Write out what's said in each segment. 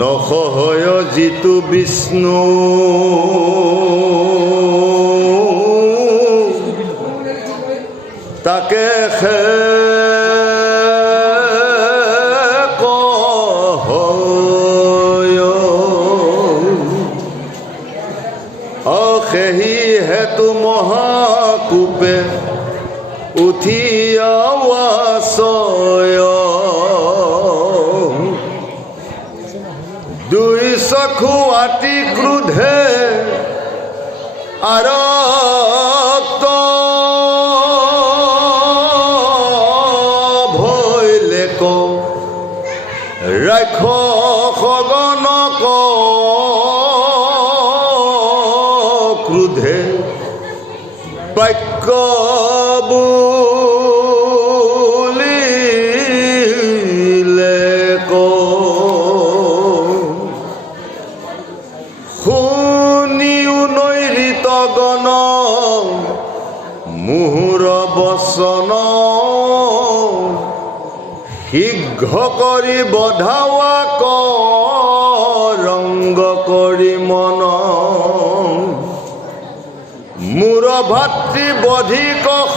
নখয় যিটো বিষ্ণু তাকে সেহি হেতু মহাকূপে উঠি আৱাচয় দুই চক্ষু আতি ক্ৰোধে আৰক্ত ভৈলেক ৰাক্ষস গণক ক্ৰোধে বাক্য গণ মুহুৰ বচন শীঘ্ৰ কৰি বধাৱা ৰংগ কৰি মন মোৰ ভাতৃ বধি কষ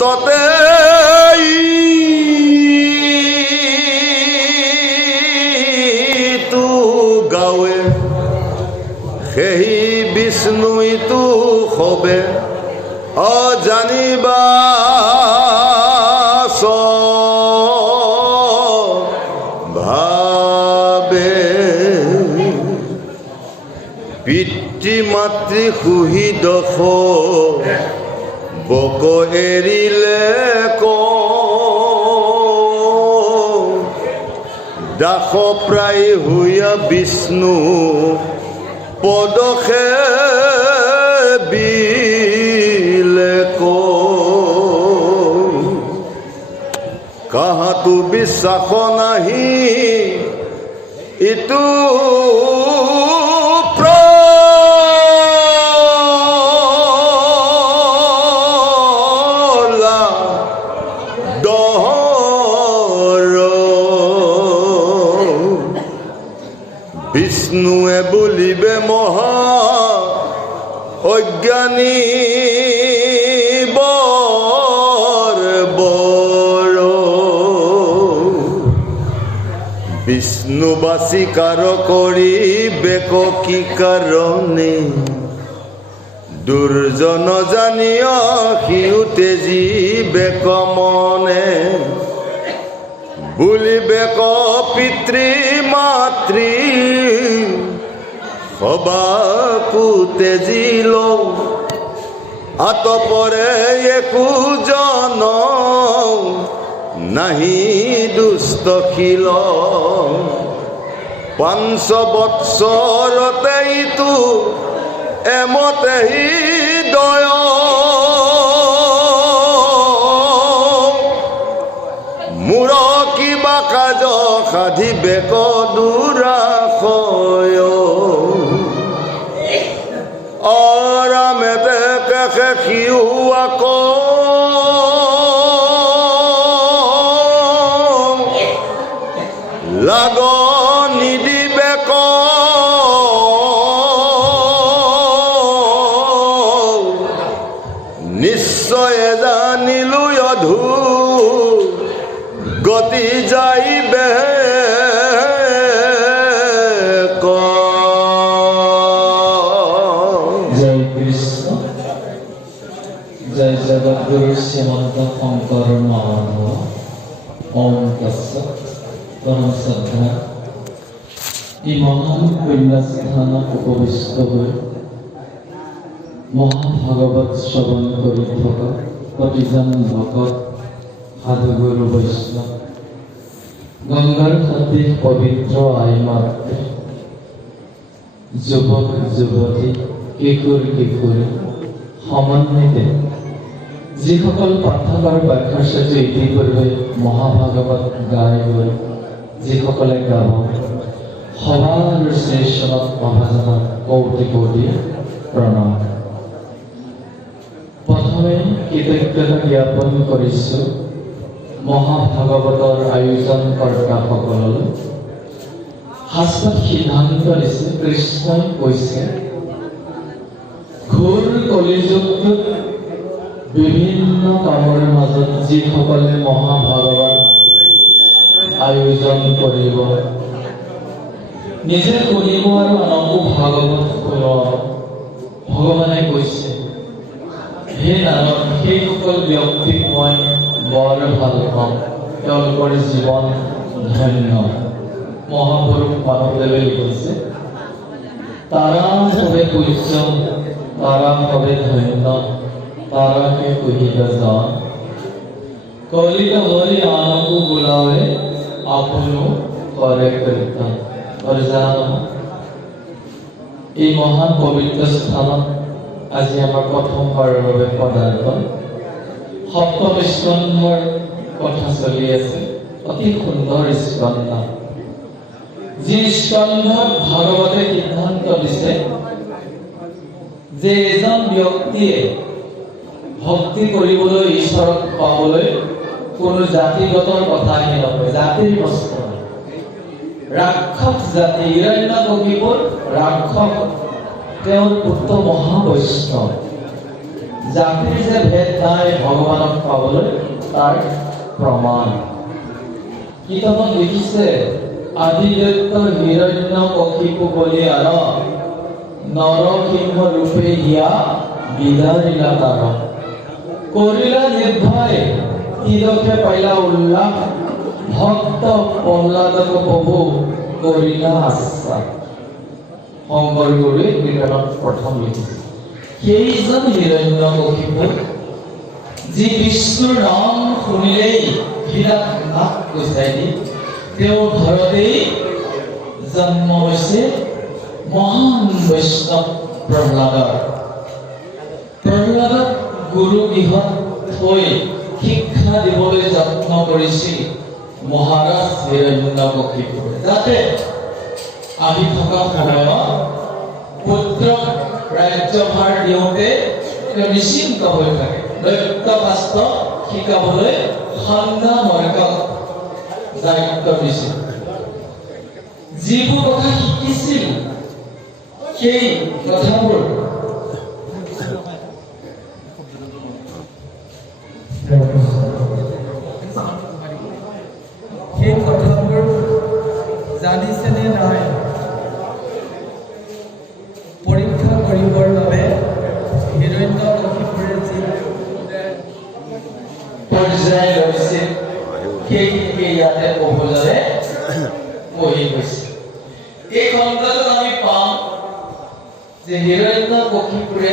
ততে তু গাৱে সেই বিষ্ণুই তু হবে অজানিবা ভাবে পিতৃ মাতৃ সুহি দশ বক এৰিলে ক দাস প্ৰায় হুয়া বিষ্ণু পদখে বিলে কো কাহাতু বিশ্বাস নাহি ইটো বিষ্ণুৱে বুলিবে মহা অজ্ঞানী বৰ বৰ বিষ্ণু বাচিকাৰ কৰি বেক কি কাৰণে দুৰ্জন জানিয় সিও তেজি বেক মনে বুলিবে ক পিতৃ মাতৃ সবাকু তেজিল আতপৰে একো জন নাহি দুষ্টশীল 5 বৎসৰতে ইটো এমতে হৃদয় মোৰ কিবা কাজ সাধি বেক দুৰাশয় অৰামেতে কেশে সিউৱাক লাগ নিদিবে ক নিশ্চয় জানিলো অধু গতি যাইবে জয় কৃষ্ণ জয় জগদ্গুরু শ্রীমন্ত শংকৰ মহাপ্ৰভু ওম তৎসৎ পৰম শ্ৰদ্ধা এই মহান পুণ্যস্থানত উপবিষ্ট হৈ মহাভাগৱত শ্ৰৱণ কৰি থকা প্ৰতিজন ভকত সাধু গুৰু বৈষ্ণৱ গংগাৰ সদৃশ পবিত্ৰ আই মাতৃ যুৱক যুৱতী কিশোৰ কিশোৰী সমন্বিতে যিসকল পাঠক আৰু ব্যাখ্যাচাৰ্য ইতিপূৰ্বে মহাভাগৱত গাই গৈ যিসকলে গাব সবাৰ শ্ৰীচৰণত অভাজনত কৌটি কৌটি প্ৰণাম। প্ৰথমে কৃতজ্ঞতা জ্ঞাপন কৰিছোঁ মহাভাগৱতৰ আয়োজন কৰ্তাসকললৈ। শাস্ত্ৰত সিদ্ধান্ত দিছে, কৃষ্ণই কৈছে, ঘোৰ কলিযুগটোত বিভিন্ন কামৰ মাজত যিসকলে মহাভাগৱত আয়োজন কৰিব, নিজে শুনিব আৰু আনকো ভাগৱত শুনাব। ভগৱানে কৈছে, হে নাৰদ, সেইসকল ব্যক্তিক মই বৰ ভাল পাওঁ, তেওঁলোকৰ জীৱন ধন্য। মহাপুৰুষ মাধৱদেৱে কৈছে, তাৰা হবে পূজ্য, তাৰা হবে ধন্য, তাৰাকে কহিলা জন। কলিত হৰি আনকো বোলাৱে, আপোনো কৰে কীৰ্তন। আৰু জানো, এই মহান পবিত্ৰ স্থানত আজি আমাৰ প্ৰথমবাৰৰ বাবে পদাৰ্পণ। সপ্তম স্কন্ধৰ কথা চলি আছে, অতি সুন্দৰ স্কন্ধ। যি স্কন্ধত ভাগৱতে সিদ্ধান্ত দিছে যে এজন ব্যক্তিয়ে ভক্তি কৰিবলৈ, ঈশ্বৰক পাবলৈ কোনো জাতিগতৰ কথা আহি নকয়, জাতিৰ প্ৰশ্ন। ৰাক্ষস জাতি হিৰণ্যকশিপুৰ ৰাক্ষস, তেওঁৰ পুত্ৰ মহাবৈষ্ণৱ। জাতিৰ যে ভেদ নাই ভগৱানক পাবলৈ, তাৰ প্ৰমাণ কিতাপত লিখিছে, আদিদৈত্য হিৰণ্যকশিপু বলিয়াৰ নৰসিংহ ৰূপে হিয়া বিদাৰিলা তাৰ। কৰিলা নিৰ্ভয় তিৰকে পাইলা উল্লাস, ভক্ত প্ৰহ্লাদক প্ৰভু কৰিলা আশ্বাস। শংকৰ গুৰুৱে কীৰ্তনত প্ৰথম লিখিছে। সেইজন হিৰণ্যকশিপু যি বিষ্ণুৰ নাম শুনিলেই হীৰাক নাক গুচাই দি, তেওঁৰ ঘৰতেই জন্ম হৈছে মহান বৈষ্ণৱ প্ৰহ্লাদৰ। প্ৰহ্লাদক গুৰু গৃহত থৈ শিক্ষা দিবলৈ যত্ন কৰিছিল মহাৰাজ হিৰণ্যকশিপুৰে, যাতে আহি থকা সময়ত পুত্ৰক ৰাজ্যভাৰ দিওঁতে তেওঁ নিশ্চিন্ত হৈ থাকে। দৈত্য শাস্ত্ৰ শিকাবলৈ সন্ধ্যা মৰ্কক দায়িত্ব দিছিল। যিবোৰ কথা শিকিছিল সেই কথাবোৰ জানিছেনে নাই পৰীক্ষা কৰিবৰ বাবে হিৰণ্যকশিপুৰে যি পৰ্যায় লৈছিল সেইখিনিকে ইয়াতে ক'বলৈ পঢ়ি গৈছে। এই খণ্ডটোত আমি পাওঁ যে হিৰণ্যকশিপুৰে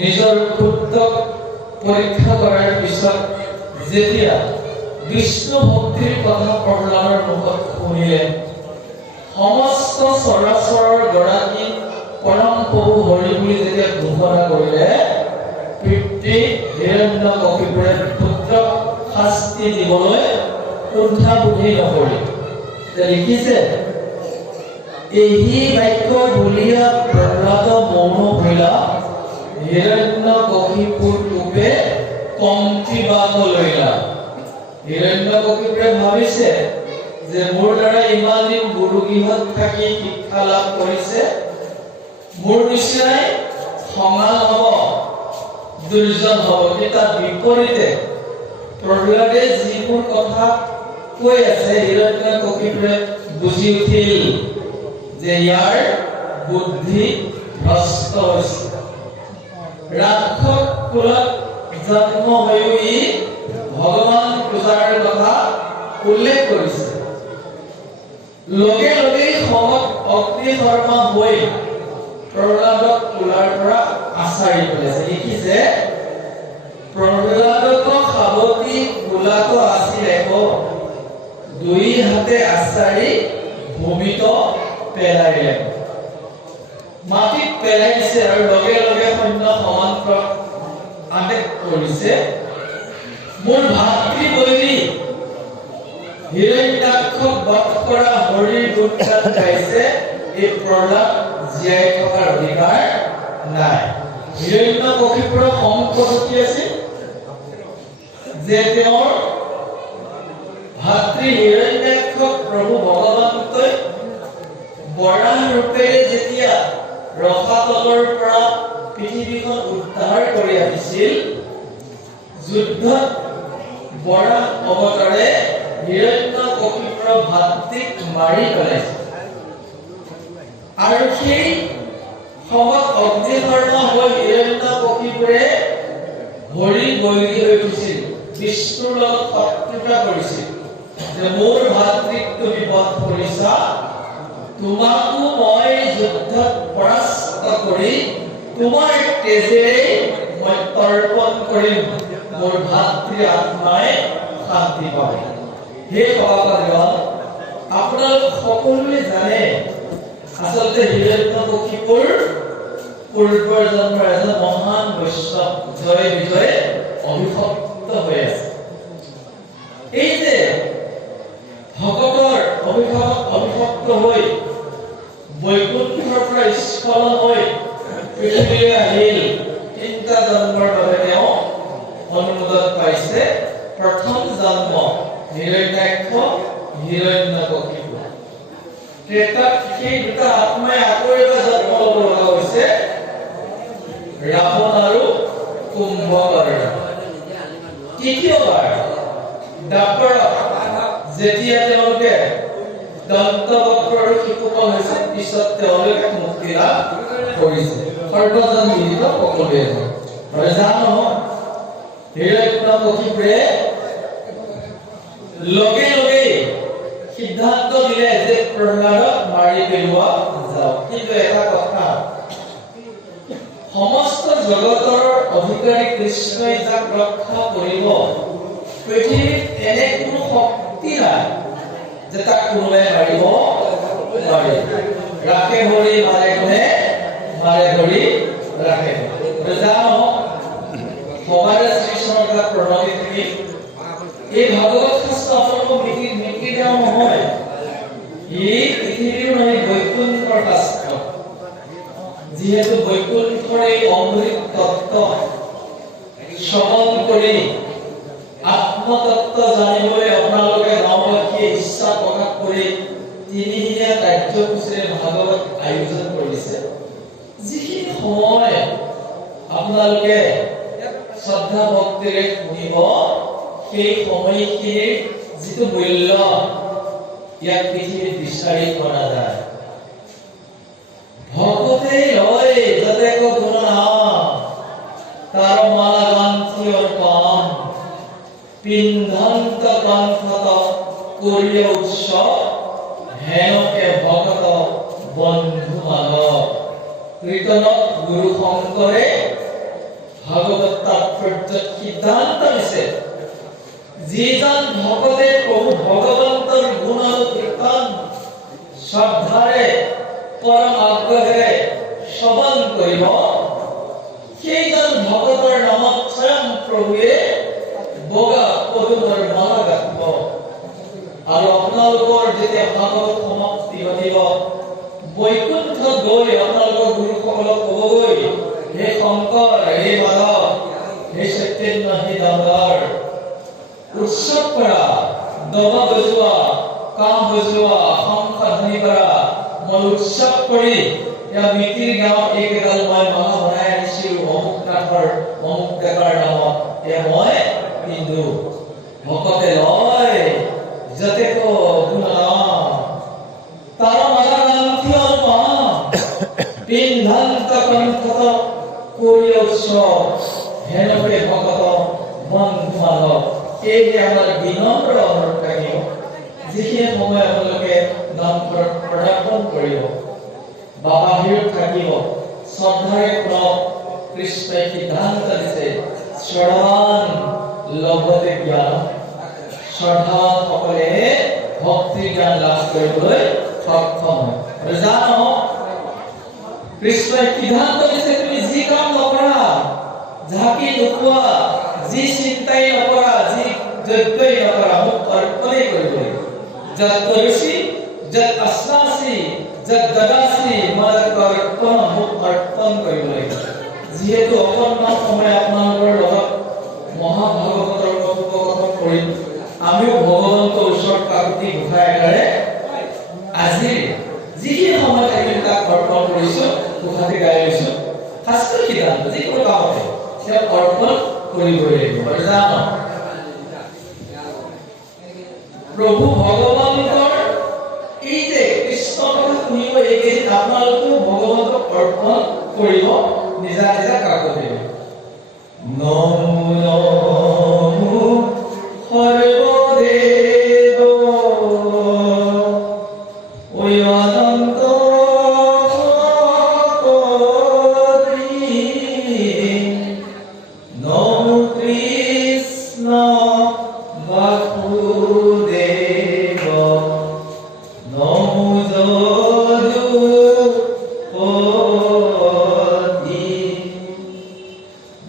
নিজৰ পুত্ৰক পৰীক্ষা কৰাৰ পিছত যেতিয়া বিষ্ণু ভক্তিৰ কথা প্ৰহ্লাদৰ মুখত শুনিলে, সমস্ত চৰাচৰৰ গৰাকী পৰম প্ৰভু হৰি বুলি যেতিয়া ঘোষণা কৰিলে, পিতৃ হিৰণ্যকশিপুৰে পুত্ৰক শাস্তি দিবলৈ কুণ্ঠা বুদ্ধি নকৰিল। লিখিছে, এই বাক্য বলিয়া প্ৰহ্লাদ মৌন ভৈলা, হিৰণ্যকশিপুৰ ৰূপে কণ্ঠিবাস লৈলা। হিৰণ্যকশিপুৰে ভাবিছে যে মোৰ দ্বাৰা ইমান দিন গুৰু গৃহত থাকি শিক্ষা লাভ কৰিছে, মোৰ নিচিনাই খঙাল হ'ব, দুৰ্জন হ'ব। তাৰ বিপৰীতে প্ৰহ্লাদে যিবোৰ কথা কৈ আছে, হিৰণ্যকশিপুৰে বুজি উঠিল যে ইয়াৰ বুদ্ধি ভ্ৰষ্ট হৈছে। ৰাক্ষস কুলত জন্ম হৈও ই ভগৱান পূজাৰ কথা উল্লেখ কৰিছে। লগে লগে খঙত অগ্নিধৰ্মা হৈ প্ৰহ্লাদক কুলাৰ পৰা আচাৰি পেলাইছে। লিখিছে, প্ৰহ্লাদক সাৱতী কুলাক আছিল এক, দুই হাতে আচাৰি ভূমিত পেলাই দিলে, মাটিত পেলাই দিছে। আৰু লগে লগে সৈন্য সমান্তৰাল আদেশ কৰিছে, মোৰ ভাতৃ বৈৰী হিৰণ্যাক্ষক বধ কৰা হৰিৰ গুণগান গাইছে এই প্ৰহ্লাদ জীয়াই থকাৰ অধিকাৰ নাই। হিৰণ্যকশিপুৰ সংকট কি আছিল যে তেওঁৰ ভাতৃ হিৰণ্যাক্ষক প্ৰভু ভগৱন্তই বৰাহ ৰূপেৰে যেতিয়া ৰসাতলৰ পৰা পৃথিৱীখন উদ্ধাৰ কৰি আনিছিল, যুদ্ধত বৰাহ অৱতাৰে হিৰণ্যকশিপুৰ ভাতৃক মাৰি পেলাইছিল। আৰু সেই সময়ত অগ্নিকৰ্ণ হৈ হিৰণ্যকশিপুৰে হৰি বলি হৈ উঠিছিল, বিষ্ণুৰ লগত শত্ৰুতা কৰিছিল যে মোৰ ভাতৃক তুমি বধ কৰিছা, তোমাকো মই যুদ্ধত পৰাস্ত কৰি তোমাৰ তেজেৰে মই তৰ্পণ কৰিম, মোৰ ভাতৃ আত্মাই শান্তি পাব। হে সভাসদগণ, আপোনালোক সকলোৱে জানে আচলতে হিৰণ্যকশিপুৰ পূৰ্বৰ জন্মৰ এজন মহান বৈষ্ণৱ জয় বিজয় অভিষিক্ত হৈ আছে। এই যে ভগতৰ অভিষিক্ত হৈ বৈকুণ্ঠৰ পৰা স্খলন হৈ পৃথিৱীলৈ আহিল, 3টা জন্মৰ বাবে তেওঁ অনুমোদন পাইছে। প্ৰথম জন্ম হিৰণ্যাক্ষ, হিৰণ্যকশিপু। ত্ৰেতাত সেই দুটা আত্মাই আকৌ এবাৰ জন্ম ল'ব লগা হৈছে, ৰাৱণ আৰু কুম্ভকৰ্ণ। তৃতীয়বাৰ দ্বাপৰত যেতিয়া তেওঁলোকে দন্তবক্ৰ আৰু শিশুপাল হৈছে, পিছত তেওঁলোকে মুক্তি লাভ কৰিছে। সৰ্বজন বিদিত সকলোৱে আৰু জানো হিৰণ্যকশিপুৰে লগে লগে সিদ্ধান্ত দিলে যে প্ৰহ্লাদক মাৰি পেলোৱা যাওক। কিন্তু এটা কথা, সমস্ত জগতৰ অধিকাৰী কৃষ্ণই যাক ৰক্ষা কৰিব, পৃথিৱীত এনে কোনো শক্তি নাই যে তাক কোনোবাই মাৰিব নোৱাৰে। ৰাখে হৰি মাৰে কোনে, মাৰে হৰি ৰাখে। জানো সবাৰে শ্ৰীচৰণৰ প্ৰণালী থাকি এই ভাগৱত শাস্ত্ৰ আপোনালোকক মিকি দেওয়া নহয়, ই পৃথিৱীৰ নহয় বৈকুণ্ঠৰ শাস্ত্ৰ। যিহেতু বৈকুণ্ঠৰ এই অমৃত তত্ত্ব শ্ৰৱণ কৰি আত্মতত্ত্ব জানিবলৈ আপোনালোকে গাঁওবাসীয়ে ইচ্ছা প্ৰকাশ কৰি 3দিনীয়া কাৰ্যসূচীৰে ভাগৱত আয়োজন কৰিছে। যিখিনি সময় আপোনালোকে শ্ৰদ্ধা ভক্তিৰে শুনিব, সেই সময়খিনিৰ যিটো মূল্য ইয়াক পৃথিৱীত বিচাৰি পোৱা নাযায়। ভকতে লয় যাতে গুণনাম, তাৰ মালা গান্থি অৰ্পণ, পিন্ধন্ত কণ্ঠত কৰিয় উৎসৱ, হেনকে ভকত বন্ধু মানৱ। কীৰ্তনত গুৰু শংকৰে ভাগৱত তাৎপৰ্যত সিদ্ধান্ত দিছে, যিজন ভকতে প্ৰভু ভগৱন্তৰ গুণ আৰু কীৰ্তন শ্ৰদ্ধাৰে পৰম আগ্ৰহেৰে শ্ৰৱণ কৰিব, সেইজন ভকতৰ নামত স্বয়ং প্ৰভুৱে বগা পদুমৰ মালা গাঁঠিব। আৰু আপোনালোকৰ যেতিয়া ভাগৱত সমাপ্তি ঘটিব, বৈকুণ্ঠ গৈ আপোনালোকৰ গুৰুসকলক ক'বগৈ, হে শংকৰ, হে মাধৱ, হে চৈতন্য, হে দামোদৰ, উৎসৱ কৰা, দবা বজোৱা, কাম বজোৱা, শংখ ধ্বনি কৰা, মই উৎসৱ কৰি মিতিৰ গাঁৱত এইকেইডাল মই মালা বনাই আনিছিলো, অমুক কাঠৰ অমুক ডেকাৰ নামত, মই পিন্ধো। ভকতে লয় যাতে গুণনাম, তাৰ মালা গান্থি অৰ্পণ, পিন্ধন্ত কণ্ঠত কৰিয় উৎসৱ, হেনকে ভকত বন্ধু মানৱ। সেয়েহে আমাৰ বিনম্ৰ অনুৰোধ থাকিব, যিখিনি সময় আপোনালোকে নাম প্ৰদান কৰিব, বাবাহিৰত থাকিব, শ্ৰদ্ধাৰে শুনক। কৃষ্ণই সিদ্ধান্ত দিছে, শ্ৰৱণ লভতে জ্ঞান। শ্ৰদ্ধাৱান সকলে ভক্তি জ্ঞান লাভ কৰিবলৈ সক্ষম হয়। জানো কৃষ্ণই সিদ্ধান্ত দিছে, তুমি যি কাম নকৰা, ঝাঁকি নোখোৱা, যি চিন্তাই নকৰা, যি যজ্ঞই নকৰা, মোক অৰ্পণেই কৰিব লাগিব। যজ্ঞ ঋষি যত আশ্বাসী যত দাদাসী মই কৰ্তন মোক অৰ্পণ কৰিব লাগিব যিহেতু অকণমান সময় আপোনালোকৰ লগত মহাভাগৱতৰ কথোপকথন কৰিম আমিও ভগৱন্তৰ ওচৰত কাকুতি ঘোষাৰে আজি যিখিনি সময় থাকিল তাক অৰ্পণ কৰিছোঁ ঘোষাতে গাই লৈছোঁ শাস্ত্ৰৰ সিদ্ধান্ত যিকোনো কামতে তেওঁ অৰ্পণ কৰিবই লাগিব জানো প্ৰভু ভগৱন্তৰ এই যে কৃষ্ণ কথা শুনিব এইকেইদিন আপোনালোকেও ভগৱন্তক অৰ্পণ কৰিব নিজা নিজা কাকতে নমো নমো সৰ্বদেৱ অনন্ত নমো কৃষ্ণ বাসুদেৱ নমো যদুপতি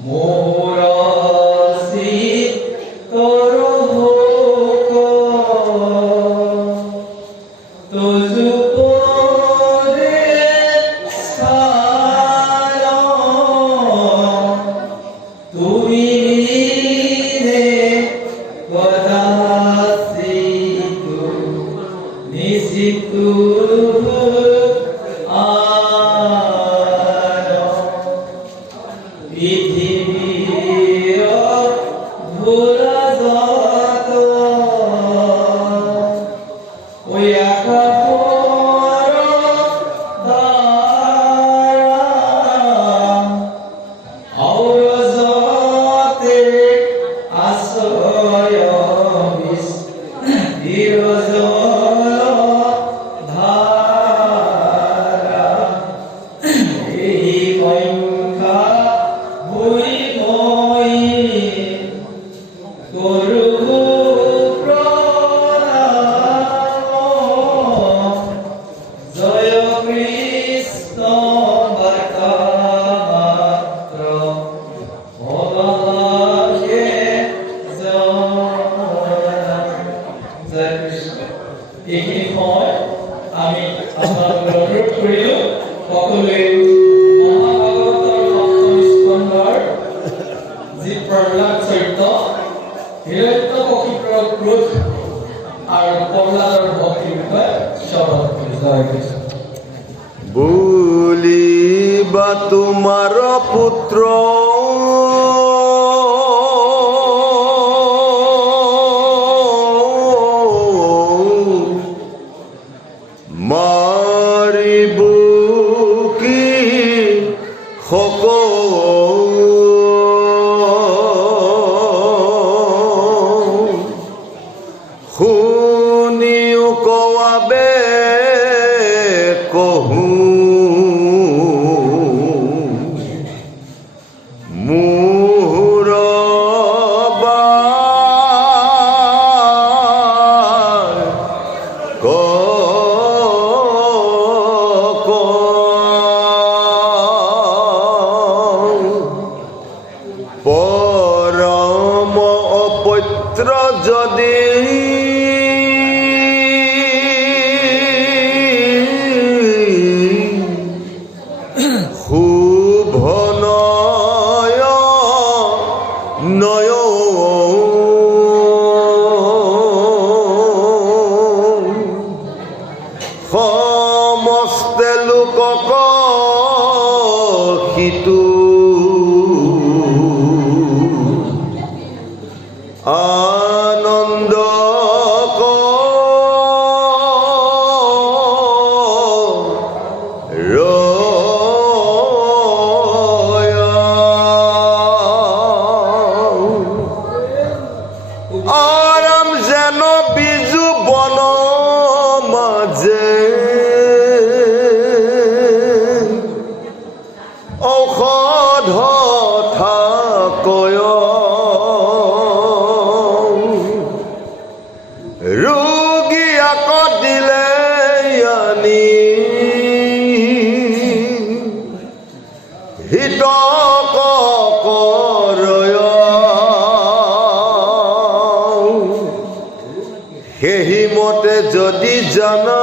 মোৰ চিত্তৰ তুজুপদে স্থান তুমি কদাচিৎ নিশিতু পৃথিৱীৰ ভোলা যত আকাশৰ দ্বাৰা অৰজতে আশ্ৰয় ধাৰা এই সংখ্যা ভুই মই কৰো প্ৰণাম জয় কৃষ্ণ বাৰ্তা মাত্ৰ ভগৱানে জয় কৃষ্ণ এইখিনি সময় আমি আপোনালোকৰ অনুৰোধ কৰিলোঁ সকলোৱে মহাভাগৱতৰ সপ্তম স্কন্ধৰ যি প্ৰহ্লাদ চৰিত্ৰ হিৰণ্যকশিপুৰৰ ক্ৰোধ আৰু প্ৰহ্লাদৰ ভক্তিৰ বিষয়ে শ্ৰৱণ কৰিলোঁ জয় কৃষ্ণ বুলিবা তোমাৰ পুত্ৰ মাৰিব কি শুনিও কোৱাবে কহো মোৰ পৰম অপৈত্ৰ যদি শুভ নয় নয় সমস্তে লোকক সিটো আনন্দ আৰাম যেন বিজু বন মাজে ঔষধ থাকয় ৰোগী আকৌ দিলে আনি হিতক কৰয় সেই মতে যদি জানা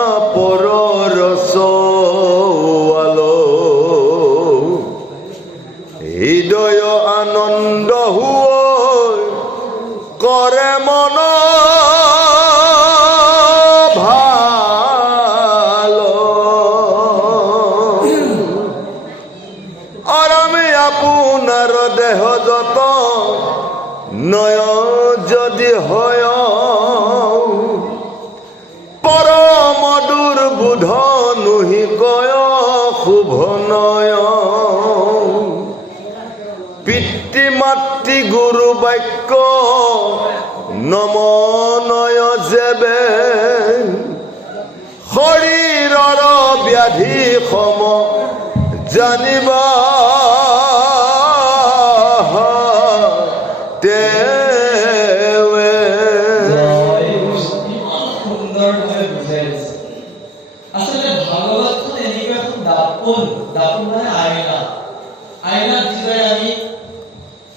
কৰে মন ভাল আৰামে আপোনাৰ দেহ যত নয় যদি হয় পৰম দুৰ্বোধ নুহি কয় শুভ নয় পিতৃ মাতৃ গুৰু বাক্য নমনয় যেবে শৰীৰৰ ব্যাধি সম জানিবা তেৱে ইমান সুন্দৰভাৱে বুজাই দিছে। আচলতে ভাগৱতখন এনেকুৱা এখন দাপোন মানে আইনা। আইনাত যিদৰে আমি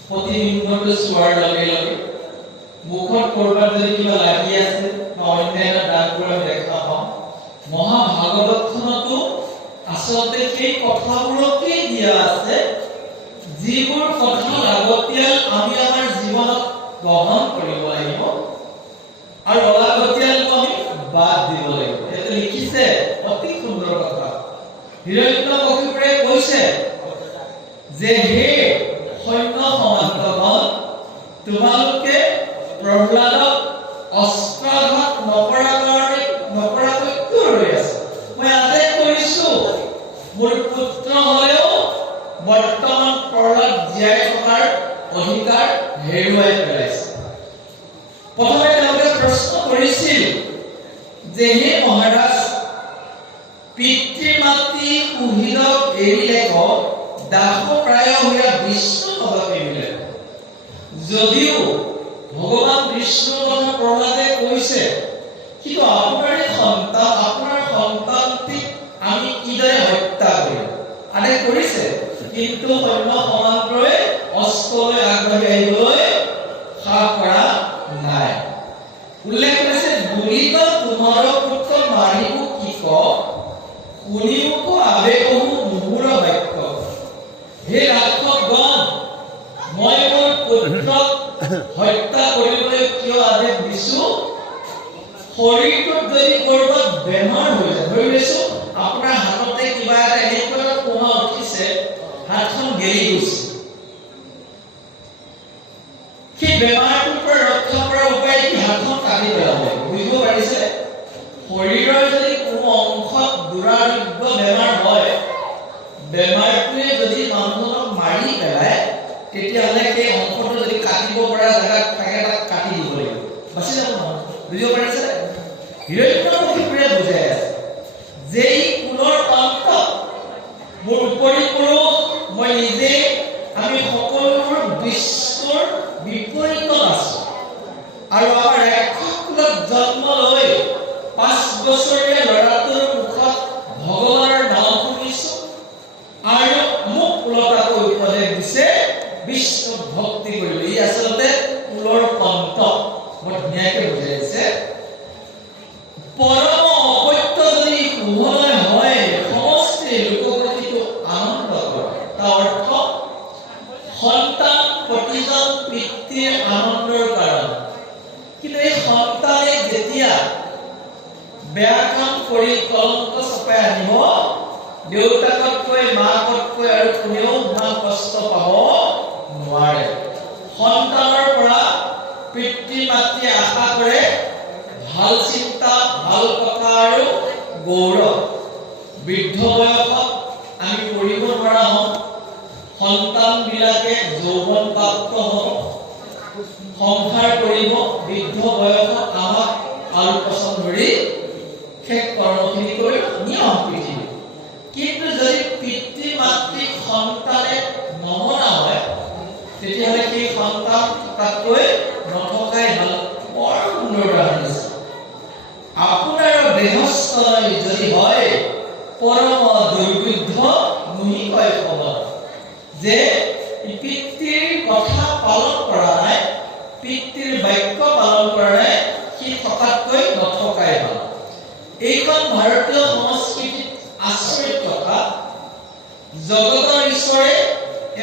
প্ৰতিবিম্বটো চোৱাৰ লগে লগে মুখত কৰবাত যদি কিবা লাগি আছে বা অন্যান্য দাগবোৰ আমি দেখা পাওঁ, মহাভাগৱতখনতো আচলতে সেই কথাবোৰকে দিয়া আছে যিবোৰ কথা লাগতিয়াল আমি আমাৰ জীৱনত গ্ৰহণ কৰিব লাগিব আৰু অলাগতিয়ালটো আমি বাদ দিব লাগিব। এটা লিখিছে অতি সুন্দৰ কথা। হিৰণ্যকশিপুৰে কৈছে যে হে সৈন্য সমান্তগণ, তোমালোকে প্ৰহ্লাদক অস্ত্ৰাঘাত নকৰাকৈ কিয় ৰৈ আছে? মই আদেশ কৰিছো, মোৰ পুত্ৰ হলেও বৰ্তমান প্ৰহ্লাদ জীয়াই থকাৰ অধিকাৰ হেৰুৱাই পেলাইছে। প্ৰথমে তেওঁলোকে প্ৰশ্ন কৰিছিল যে হে মহাৰাজ, পিতৃ মাতৃ সুহৃদক এৰিলে দাস প্ৰায় হোৱা বিষ্ণু পদক এৰিলে। যদিও ভগৱান বিষ্ণুৰ কথা প্ৰহ্লাদে কৈছে, কিন্তু আপোনাৰ সন্তানটিক আমি কিদৰে হত্যা কৰিম আদেশ কৰিছে, কিন্তু সৈন্য সমান্তৰে অস্ত্ৰলৈ আগবাঢ়ি আহিবলৈ সাহ কৰা নাই। উল্লেখ কৰিছে, গুৰিত তোমাৰ পুত্ৰ মাৰিব কি শুনিব আবেগহু মুহুৰ বাক্য। হে ৰাক্ষসগণ, মই মোৰ পুত্ৰক হত্যা কৰিবলৈ কিয় আদেশ দিছো? শৰীৰটোত যদি কৰবাত বেমাৰ হৈ যায়, ধৰি লৈছো আপোনাৰ হাততে কিবা এটা এনেকুৱা কোমা উঠিছে, হাতখন গেলি গৈছে, সেই বেমাৰটোৰ পৰা ৰক্ষা কৰাৰ উপায় কি? হাতখন কাটি পেলাব। বুজিব পাৰিছে? শৰীৰৰ যদি কোনো অংশত দুৰাৰোগ্য বেমাৰ হয়, বেমাৰটোৱে যদি মানুহজনক মাৰি পেলায়, তেতিয়াহ'লে সেই অংশটো যদি কাটিব পৰা জেগাত থাকে তাক কাটি দিব লাগিব, বাচি যাব নহয়। বুজিব পাৰিছে? হিৰণ্যকশিপুৰে বুজাই আছে যে এই কুলৰ অন্ত মোৰ উপৰি পুৰুষ মই নিজে, আমি সকলোবোৰ বিষ্ণুৰ বিপৰীতত আছো আৰু আমাৰ ৰাক্ষস কুলত জন্ম লৈ 5 বছৰীয়া ল'ৰাটোৰ মুখত ভগৱানৰ নাম শুনিছো আৰু মোক উলটাকৈ উপদেশ দিছে বিষ্ণুক ভক্তি কৰিবলৈ। ই আচলতে কুলৰ অন্ত বৰ ধুনীয়াকৈ বুজাই দিছে। পৰম অপত্য যদি শুভলৈ হয়, সমষ্টি লোকগতিটো আনন্দ কৰে। তাৰ অৰ্থ সন্তান প্ৰতিজন পিতৃৰ আনন্দৰ কাৰণ। কিন্তু এই সন্তানে যেতিয়া বেয়া কাম কৰি কলংক চপাই আনিব, দেউতাকতকৈ মাকতকৈ আৰু কোনেও ইমান কষ্ট পাব নোৱাৰে। সন্তানৰ পৰা পিতৃ মাতৃয়ে আশা কৰে ভাল চিন্তা, ভাল কথা আৰু গৌৰৱ। বৃদ্ধ বয়সত আমি কৰিব নোৱাৰা হওঁ, সন্তান বিলাকে যৌৱন প্ৰাপ্ত হ'ব, সংসাৰ কৰিব, বৃদ্ধ বয়সত আমাক আলপচন ধৰি শেষ কৰ্মখিনি কৰি নিয়ম পৃথিৱী। কিন্তু যদি পিতৃ মাতৃক সন্তানে নমনা হয়, তেতিয়াহ'লে সেই সন্তান তাতকৈ নথকাই ভাল। বৰ সুন্দৰ উদাহৰণ আছে। আপোনাৰ গৃহস্থ যদি হয়, পৰম দুৰ্বৃদ্ধ নুহি কয় খবৰ, যে পিতৃৰ কথা পালন কৰা নাই, পিতৃৰ বাক্য পালন কৰা নাই, সি থকাতকৈ নথকাই ভাল। এইখন ভাৰতীয় সংস্কৃতিত আচৰিত কথা। জগতৰ ঈশ্বৰে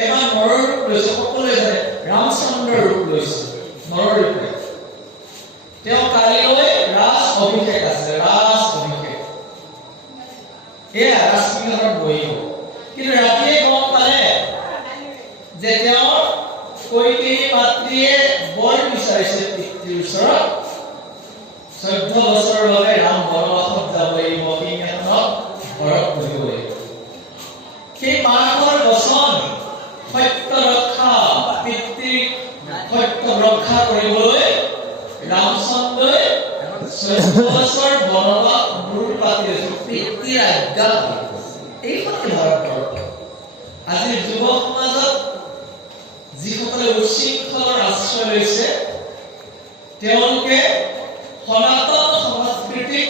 এবাৰ নৰৰ ৰূপ লৈছে, সকলোৱে জানে ৰামচন্দ্ৰৰ ৰূপ লৈছে নৰৰ ৰূপে। তেওঁ কালিলৈ ৰাজ অভিষেক আছে, ৰাজ অভিষেক। এয়া ৰাজসিংহাসনত বহিব। কিন্তু ৰাতিয়ে গম পালে যে তেওঁৰ কৈকেয়ী মাতৃয়ে বৰ বিচাৰিছে পিতৃৰ ওচৰত 14 বছৰৰ বাবে ৰাম বনবাসত যাব লাগিব, সিংহাসনত ঘৰত বহিব লাগিব। সেই মাকৰ বচন সত্য ৰক্ষা, পিতৃক সত্য ৰক্ষা কৰিবলৈ ৰামচন্দ্ৰই 14 বছৰ বনবাস মূৰ পাতি লৈছিল, পিতৃৰ আজ্ঞা। এইখনেই ভাৰতবৰ্ষ। আজিৰ যুৱ সমাজত যিসকলে উচ্ছৃংখলৰ আশ্ৰয় লৈছে, তেওঁলোকে সনাতন সংস্কৃতিক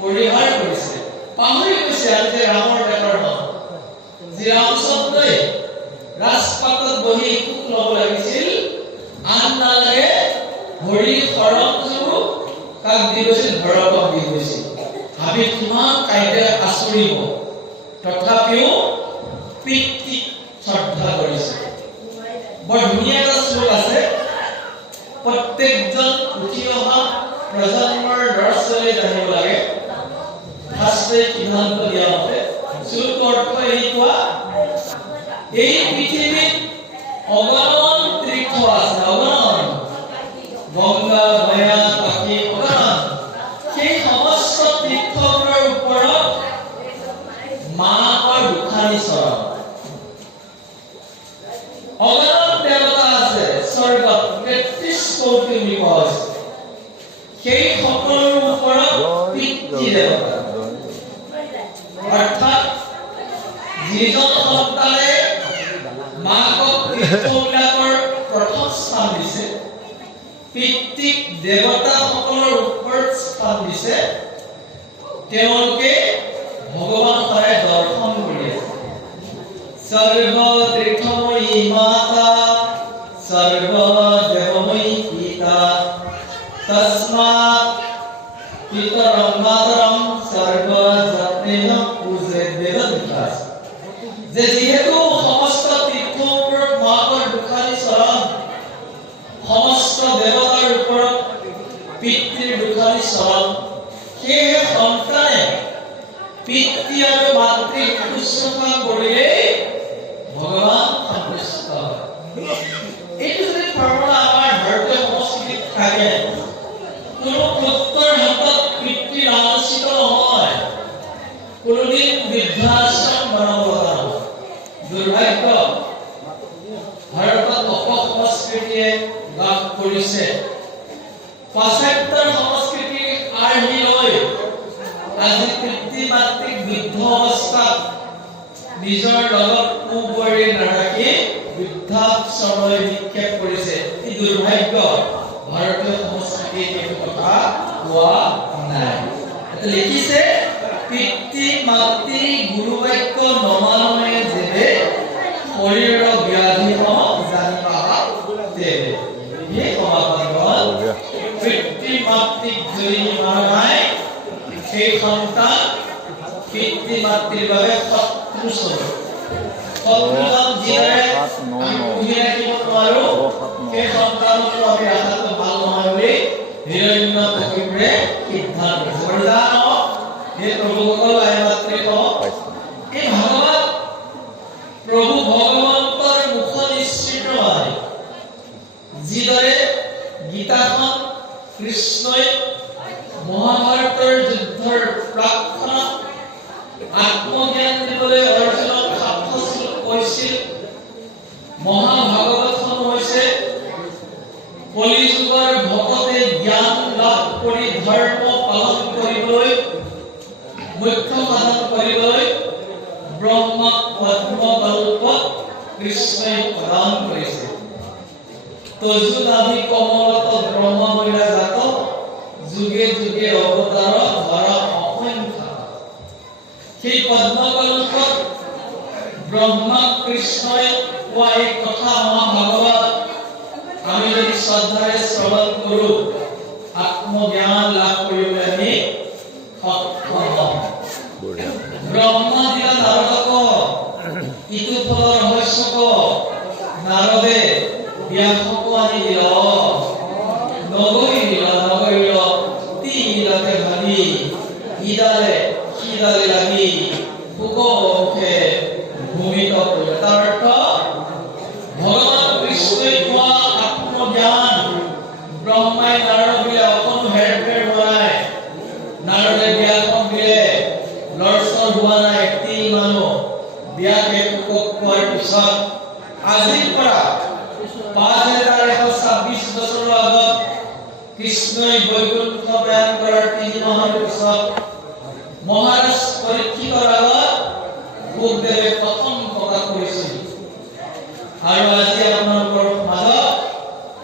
পৰিহাৰ কৰিছে, পাহৰি গৈছে আজি যে ৰামৰ দেশৰ নাম। যি ৰামচন্দ্ৰই ৰাজপাটত বহি সুখ ল'ব লাগিছিল, আন নালাগে হৰি শৰণযোৰো কাক দি গৈছিল, ভৰতক দি গৈছিল। ভাবি কিমান কাইদে আচৰিব, তথাপিও পিতৃক শ্ৰদ্ধা কৰিছে। বৰ ধুনীয়া এটা শ্লোক আছে, প্ৰত্যেকজন উঠি অহা প্ৰজন্মৰ ল'ৰা ছোৱালী জানিব লাগে। শাস্ত্ৰে সিদ্ধান্ত দিয়া মতে শ্লোকৰ অৰ্থ এনেকুৱা, এই পৃথিৱীত অগণন তীৰ্থ আছে, অগণন, গংগা, গয়া, কাশী, অগণন। সেই সমস্ত তীৰ্থবোৰৰ ওপৰত মাকৰ দুখানি চৰণ। অগণন দেৱতা আছে স্বৰ্গত, 33 কোটি বুলি কোৱা হৈছে। সেই সকলোৰ ওপৰত পিতৃ দেৱতা, অৰ্থাৎ যিজন সন্তানে মাকক তীৰ্থবিলাকৰ প্ৰথম স্থান দিছে, পিতৃক দেৱতাসকলৰ ওপৰত স্থান দিছে, তেওঁলোকে ভগৱান সদায় দৰ্শন কৰি আছে। সৰ্ব তীৰ্থময়ী মাতা, সৰ্ব দেৱময়ী পিতা, তস্মাৎ পিতৰম মাতৰম সৰ্ব যত্নেন পূজেত বিকাশ। যে যিহেতু সমস্ত তীৰ্থৰ মাকৰ দুখানি চৰণ, সমস্ত দেৱতাৰ ওপৰত পিতৃৰ দুখানি চৰণ, সেয়ে সন্তানে পিতৃ আৰু মাতৃক শুশ্ৰূষা কৰিলেই ভগৱান সন্তুষ্ট হয়। এইটো যদি ফৰ্মুলা আমাৰ ভাৰতীয় সংস্কৃতিত থাকে, কোনো পুত্ৰৰ হাতত পিতৃ লাঞ্ছিত নহয়, কোনোদিন বৃদ্ধাশ্ৰম বনাব লগা নহয়। দুৰ্ভাগ্য, ভাৰতত অপসংস্কৃতিয়ে বাস কৰিছে। পাশ্চাত্যৰ সংস্কৃতিক আৰ্হি লৈ আজি পিতৃ মাতৃক বৃদ্ধ অৱস্থাত নিজৰ লগত কুঁৱৰী নাৰাখি বৃদ্ধাশ্ৰমলৈ নিক্ষেপ কৰিছে। ই দুৰ্ভাগ্য, ভাৰতীয় সংস্কৃতিত এইটো কথা কোৱা নাই। এটা লিখিছে, পিতৃ মাতৃ গুৰু বাক্য নমাননে যেবে, শৰীৰৰ ব্যাধি জানিবা তেবে। এই সমাপন পিতৃ মাতৃক যদি মানা নাই, সেই সন্তান পিতৃ মাতৃৰ বাবে শত্ৰু স্বৰূপ। শত্ৰুজন যিদৰে আমি পুহি ৰাখিব নোৱাৰো, সেই সন্তানকো আমি ৰাখাটো ভাল নহয় বুলি হিৰণ্যকশিপুৰে সিদ্ধান্ত কৰিছে। হে প্ৰভুসকল, আই মাতৃ কওঁ, এই ভাগৱত প্ৰভু ভগৱন্তৰ মুখ নিশ্চিত হয়। যিদৰে গীতাখন কৃষ্ণই মহাভাৰতৰ যুদ্ধৰ প্ৰাকক্ষণত আত্মজ্ঞান দিবলৈ অৰ্জুনক 7 শ্লোক কৈছিল, মহাভাগৱতখন হৈছে কলিযুগৰ ভকতে জ্ঞান লাভ কৰি ধৰ্ম পালন কৰিবলৈ, মুখ্য সাধন কৰিবলৈ ব্ৰহ্মাক পদ্মকল্পত কৃষ্ণই প্ৰদান কৰিছে। তজু নাভি কমলত ব্ৰহ্মমৈৰা জাত, যুগে যুগে অৱতাৰ ধৰা অসংখ্য। সেই পদ্মকল্পত ব্ৰহ্মাক কৃষ্ণই কোৱা এই কথা মহাভাগৱত আমি যদি শ্ৰদ্ধাৰে শ্ৰৱণ কৰো, আত্মজ্ঞান লাভ কৰিবলৈ আমি সক্ষম হম। ব্ৰহ্মা দিলা নাৰদক ইটো ফলৰ ৰহস্যক, নাৰদে ব্যাসক আনি দিল, নগৰি দিল সেই পোকক খোৱাৰ পিছত আজিৰ পৰা 5126 বছৰৰ আগত কৃষ্ণই বৈকুণ্ঠ প্ৰয়াণ কৰাৰ 3 মাহৰ পিছত মহাৰাজ পৰীক্ষিতৰ আগত ভোগদেৱে প্ৰথম প্ৰকাশ কৰিছিল। আৰু আজি আপোনালোকৰ মাজত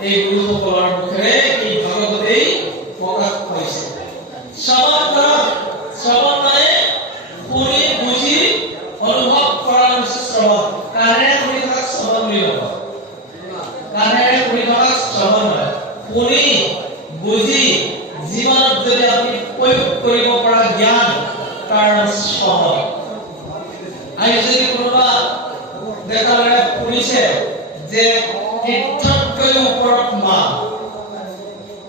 এই গুৰুসকলৰ মুখেৰে এই ভাগৱতেই প্ৰকাশ পাইছে। শ্ৰৱণ মানে শুনি বুজি অনুভৱ কৰাৰ শ্ৰৱণ। কাণেৰে শুনি থকা শ্ৰৱণ বুলি নকয়, কাণেৰে শুনি থকা শ্ৰৱণ হয়। শুনি বুজি জীৱনত যদি আপুনি প্ৰয়োগ কৰিব পৰা জ্ঞান তাৰ নাম শ্ৰৱণ। আমি যদি কোনোবা দেখালে শুনিছে যে তীৰ্থতকৈ ওপৰত মা,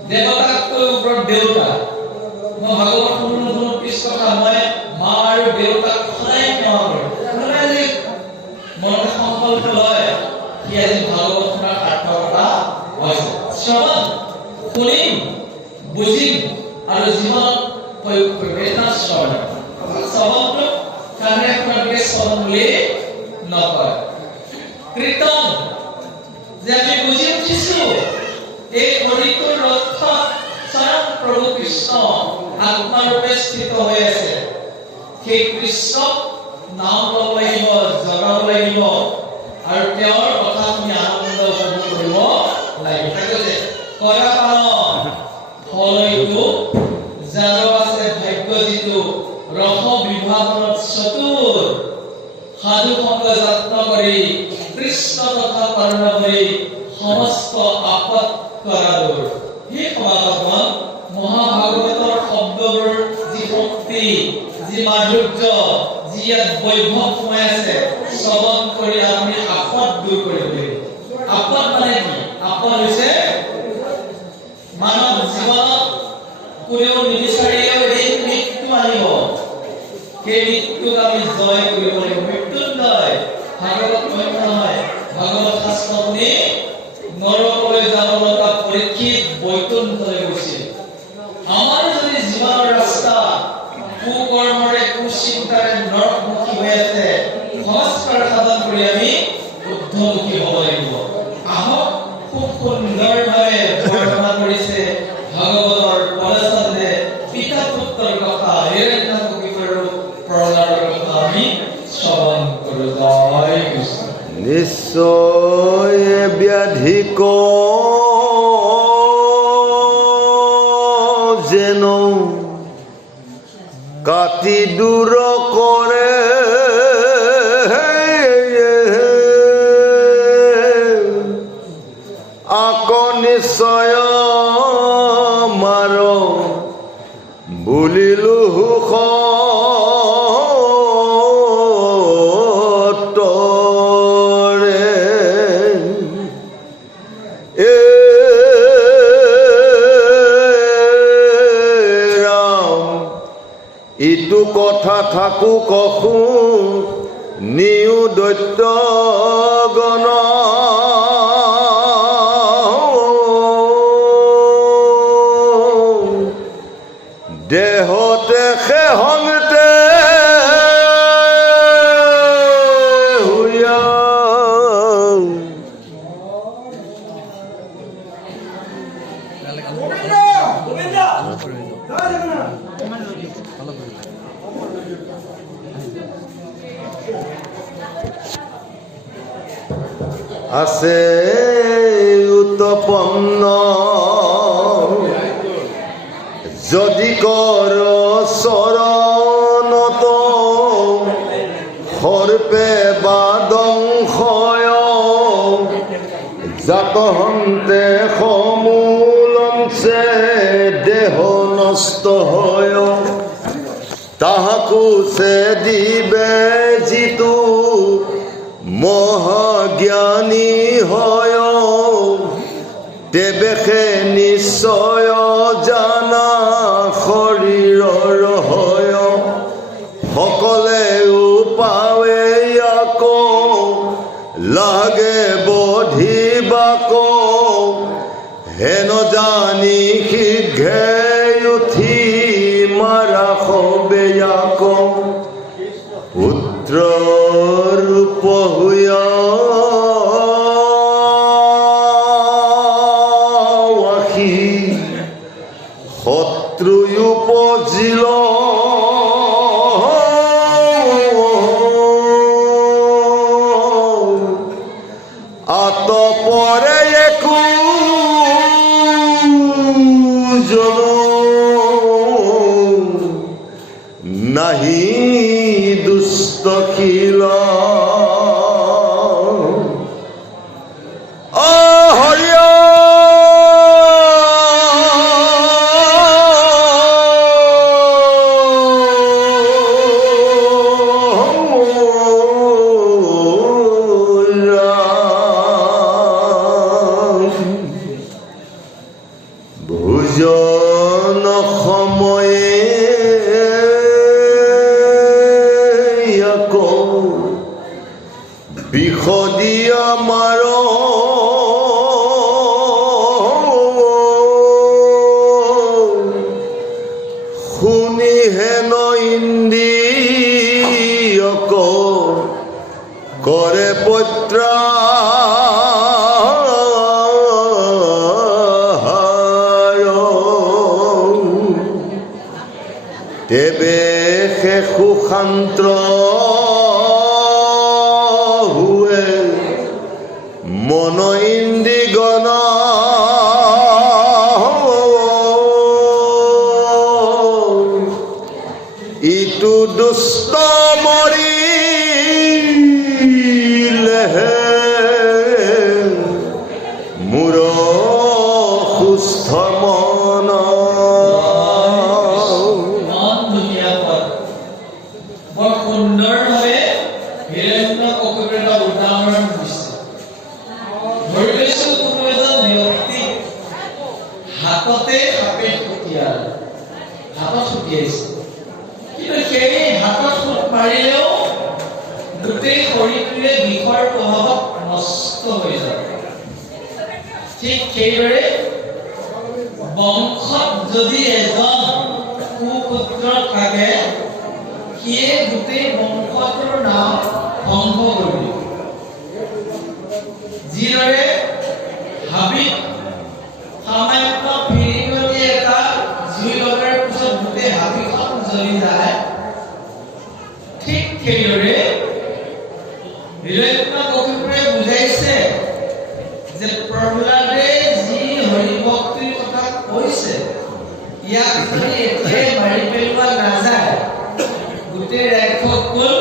দেৱতাতকৈ ওপৰত দেউতা, মই ভাগৱত শুনো পিছ কথা মই মা আৰু দেউতাক সদায় সেৱা কৰোঁ। কোনোবাই যদি মনতে সংকল্প লয় সি আজি ভাগৱত শুনাৰ সাৰ্থকতা হৈছে। শ্ৰৱণ শুনিম বুজিম আৰু জীৱনত প্ৰয়োগ কৰিম, এটা শ্ৰৱণ। শ্ৰৱণটো কাণেৰে শুনাটোকে শ্ৰৱণ বুলি নকয়। কীৰ্তন যে আমি বুজি উঠিছো এই হৰিটোৰ লক্ষ্যত স্বয়ং প্ৰভু কৃষ্ণ আত্মাৰূপে স্থিত হৈ আছে। সেই কৃষ্ণক নাম ল'ব লাগিব, জগাব লাগিব আৰু তেওঁৰ কথা শুনি আনন্দ উপভোগ কৰিব লাগিব। তাকে যে কৰা পালন ফলৈটো যাৰ আছে ভাগ্য যিটো ৰস বিভাৱনত চতুৰ সাধু সংগ যত্ন কৰি কৃষ্ণ তথা কৰ্ণ কৰি সমস্ত আপদ কৰাৰ। সেই সমাগমন মহাভাগৱতৰ শব্দবোৰ যি শক্তি, যি মাধুৰ্য, যি ইয়াত বৈভৱ সোমাই আছে, শ্ৰৱণ কৰি আপুনি আপদ দূৰ কৰিব লাগিব। আপদ মানে কি? আপদ হৈছে মানৱ জীৱনত কোনেও নিবিচাৰিলেও এই মৃত্যু আহিব। সেই মৃত্যুক আমি জয় কৰিব লাগিব। মৃত্যুঞ্জয় ভাগৱত অন্য নহয়। ভাগৱত শাস্ত্ৰ শুনি নৰকলৈ যাব লগা পৰীক্ষিত বৈকুণ্ঠলৈ গৈছিল। আমাৰ যদি জীৱনৰ ৰাস্তা কুকৰ্মৰে কুচিন্তাৰে নৰকমুখী হৈ আছে, সংস্কাৰ সাধন কৰি আমি ঊৰ্ধ্বমুখী হ'ব লাগিব। আহক খুব সুন্দৰভাৱে বৰ্ণনা কৰিছে ভাগৱতৰ পদচন্দে পিতা পুত্ৰৰ কথা, হিৰণ্যকশিপু আৰু প্ৰহ্লাদৰ কথা আমি শ্ৰৱণ কৰোঁ। জয় কৃষ্ণ। নিশ্চয় ব্যাধিক যেন কাটি দূৰ কৰে আক নিশ্চয় মাৰ বুলিলো ইটো কথা থাকো কখো নিউ দৈত্য গণ দেহতে সেহংতে হুয়া আছে উৎপন্ন যদি কর চৰণত সৰ্পে বা দংশয় জাত হন্তে সমূলংসে দেহ নষ্ট হয় তাহাকু সে দিবে জিতু মহাজ্ঞানী হয় তেবেশে নিশ্চয় জানা শৰীৰৰ হয় সকলেও পাৱে আকৌ লাগে বধিবাক হেন জানি শীঘ্ৰে উঠি মাৰা সবে আকৌ পুত্ৰ ৰূপ পহুয়া আখি শত্ৰু উপজিল আতপৰে একো নাহি দুষ্টশীল হৰিয়া ভোজন সময়ে বিষদিয়া মাৰ শুনি হেন ইন্দ্ৰিয়ক কৰে প্ৰত্যাহাৰ তেবে সে সুশান্ত মন ইন্দ্ৰিগণ ইটো দুষ্ট মৰিলেহে মোৰ সুস্থ মন বৰ সুন্দৰভাৱে হিৰণ্যকশিপুৰ এটা উদাহৰণ দিছে। ধৰি লৈছো কোনো এজন ব্যক্তি হাততে সাপে খুটিয়াল, হাতত খুটিয়াইছে, কিন্তু সেই হাতত খুট মাৰিলেও গোটেই শৰীৰটোৱে বিষৰ প্ৰভাৱত নষ্ট হৈ যায়। ঠিক সেইদৰে বংশত যদি এজন সুপুত্ৰ থাকে, সিয়ে গোটেই বংশটোৰ নাম ধ্বংস কৰিব। যিদৰে হাবিত সামান্য ফিৰিঙতি এটা জুই লগাৰ পিছত গোটেই হাবিখন জ্বলি যায়, ঠিক সেইদৰে হিৰণ্যকশিপুৰে বুজাইছে যে প্ৰহ্লাদে যি হৰিভক্তিৰ কথা কৈছে, ইয়াক যদি এতিয়াই মাৰি পেলোৱা নাযায়, গোটেই ৰাক্ষসকুল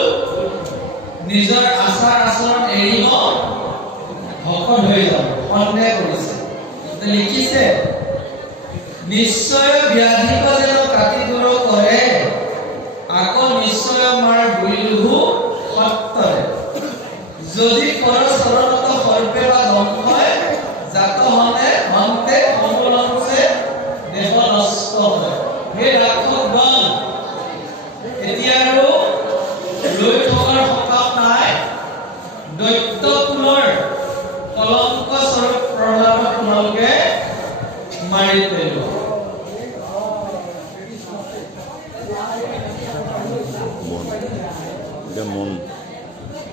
নিজৰ আচাৰ আচৰণ এৰিব, ভকত হৈ যাব। সন্দেহ কৰিছে, লিখিছে নিশ্চয় ব্যাধিক যেন কাটি দূৰ কৰে, আকৌ নিশ্চয় মাৰ বুলিলহু সত্তৰে। যদি কৰ চৰণত সৰ্পে বা দংশয়, জাত হনে হন্তে সমলংসে দেহ নষ্ট হয়। হে ৰাক্ষসগণ, এতিয়া আৰু লৈ থকাৰ সকাম নাই। দৈত্য কুলৰ কলংক স্বৰূপ প্ৰহ্লাদক তোমালোকে মাৰি পেলোৱা।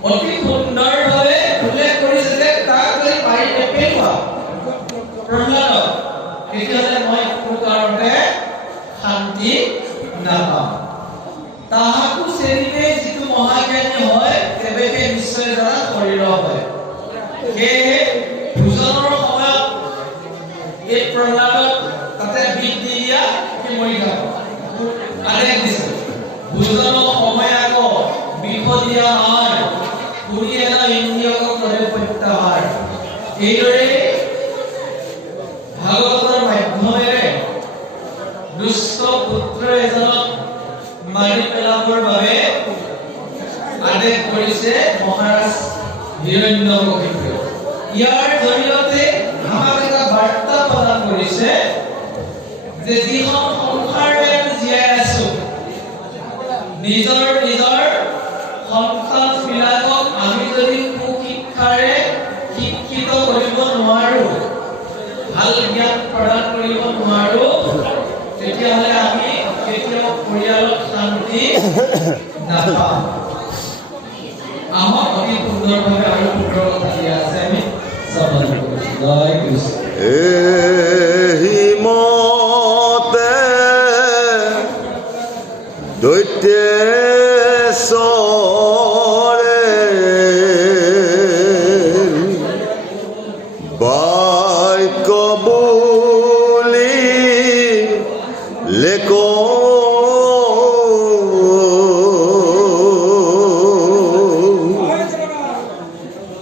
অতি সুন্দৰভাৱে উল্লেখ কৰিছে যে তাক যদি মাৰি নেপেলোৱা প্ৰহ্লাদক, তেতিয়াহ'লে মই কোনো কাৰণতে শান্তি নাপাম। তাহাকো চেনিলে যিটো মহাজ্ঞানী হয়, তেৱেকে নিশ্চয় দ্বাৰা শৰীৰ হয়। সেয়ে ভোজনৰ সময়ত এই প্ৰহ্লাদক তাতে বিষ দি দিয়া, সি মৰি যাব। আদেশ দিছে ভোজনৰ সময় আকৌ বিষ দিয়া নহয়, পুৰি এটা ইন্দ্ৰিয়ক কৰে প্ৰত্যাহাৰ। এইদৰে ভাগৱতৰ মাধ্যমেৰে দুষ্ট পুত্ৰ এজনক মাৰি পেলাবৰ বাবে আদেশ কৰিছে মহাৰাজ হিৰণ্যকশিপুৰে। ইয়াৰ জৰিয়তে আমাক এটা বাৰ্তা প্ৰদান কৰিছে যে যিখন সংসাৰে আমি জীয়াই আছো, নিজৰ সন্তানবিলাকক আমি যদি সুশিক্ষাৰে শিক্ষিত কৰিব নোৱাৰো, ভাল জ্ঞান প্ৰদান কৰিব নোৱাৰো, তেতিয়াহ'লে আমি কেতিয়াও পৰিয়ালত শান্তি নাপাওঁ। আমাৰ অতি সুন্দৰ সুন্দৰভাৱে আৰু সুন্দৰ কথা দিয়া আছে আমি শ্ৰৱণ কৰিছোঁ। জয় কৃষ্ণ। এহি মতে দৈত্যেশ্বৰে বাক্য বুলি লেক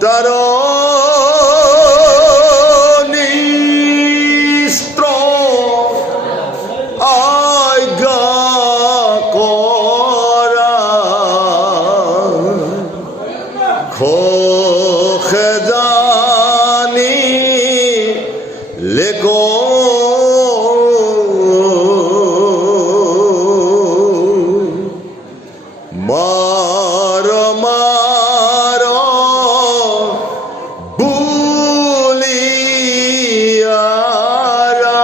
তাৰ নিস্ত্ৰ আজ্ঞা কৰা খোষে জানি লেক মাৰ মাৰ বুলিয়াৰা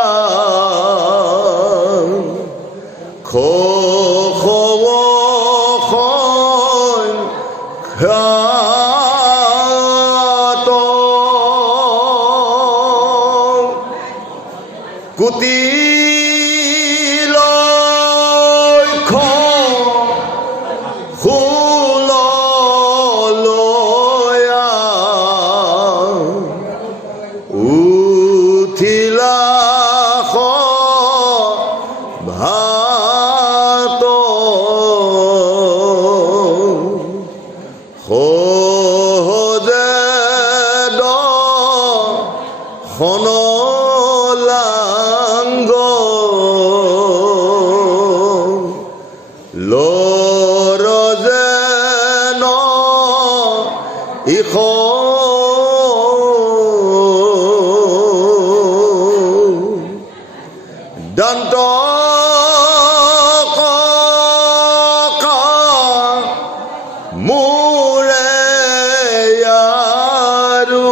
খ্যাত কুটিলক্ষ হুললয়া উঠিলা ভাত সহজে দৰ্শনলাংগ লৰ যেন ইখ দন্ত মোৰে আৰু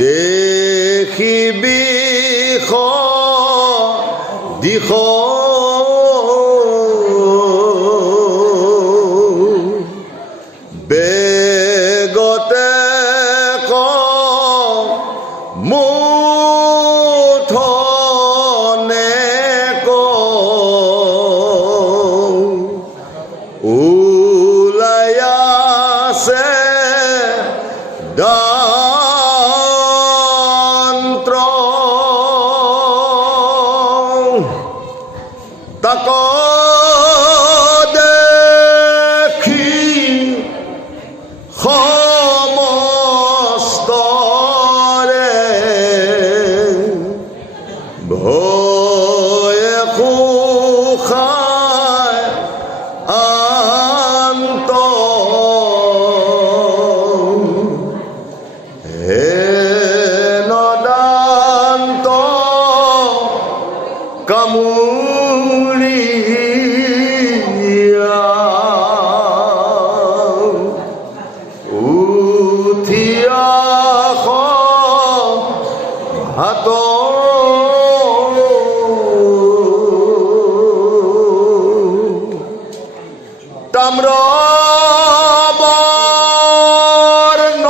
দেখিবি দিশ বেগতে মুঠনে ওলাই আছে যন্ত্ৰ তাক দেখি সমস্তৰে ভয়ে খাই আন্ত হে নদান্ত কামুৰিয়া উঠিয়া হাত তাম্ৰ বৰ্ণ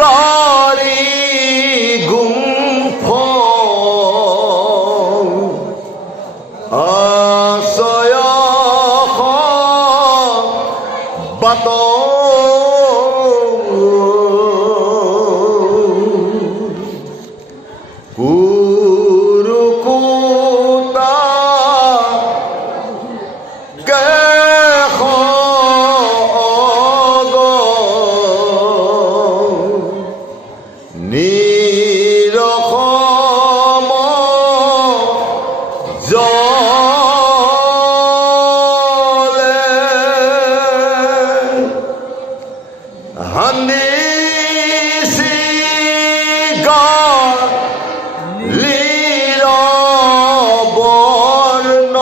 দাৰি গুম্ফ আশ্ৰয় বাট কুৰুকুটা কেশ নিৰসম জলে হান্দিছি লীৰ বৰ্ণ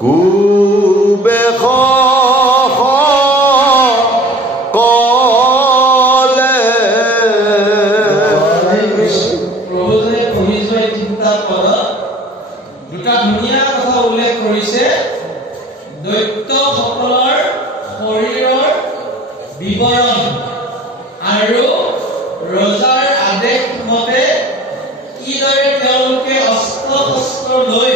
কুবেশ কলে প্ৰভুজনে পঢ়ি যোৱা চিন্তা কৰা দুটা ধুনীয়া কথা উল্লেখ কৰিছে দৈত্যসকলৰ শৰীৰৰ বিৱৰণ আৰু ৰজাৰ আদেশ মতে কিদৰে তেওঁলোকে অস্ত্ৰ শস্ত্ৰ লৈ